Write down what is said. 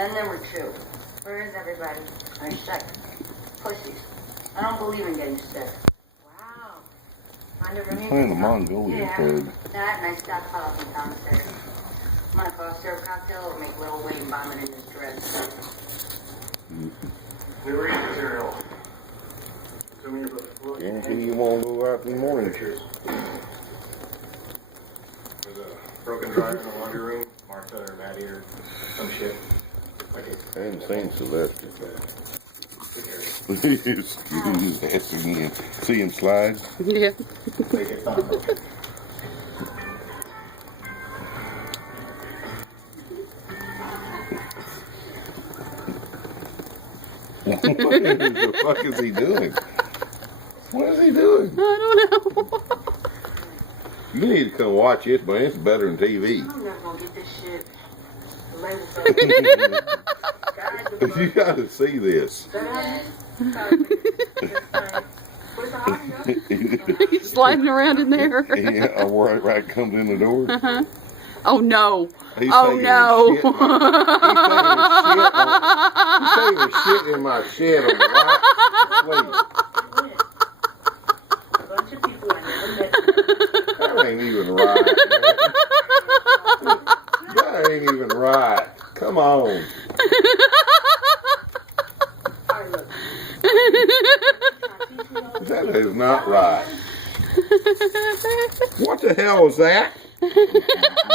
then number 2. Where is everybody? They're sick. Pussies. I don't believe in getting sick. Wow. Mind if He's playing the Mongolian card. That and I stopped coughing downstairs. I'm gonna cough syrup cocktail and make Little Wayne vomit in his dreads. New reading material. Guarantee you won't go out in the morning. There's a broken dryer in the laundry room. Martha or Maddie or some shit. Okay. I haven't seen Sylvester. He's asking him. See him slide? Yeah. They get thought. What the fuck is he doing? What is he doing? I don't know. You need to come watch it, man. It's better than TV. I'm never gonna get this shit. The label's You gotta see this. He's sliding around in there. Yeah, right comes in the door. Uh-huh. Oh no. He's Oh taking no. his shit. He's taking shit in my shed on the right. That ain't even right. That ain't even right. Come on. That is not right. What the hell is that?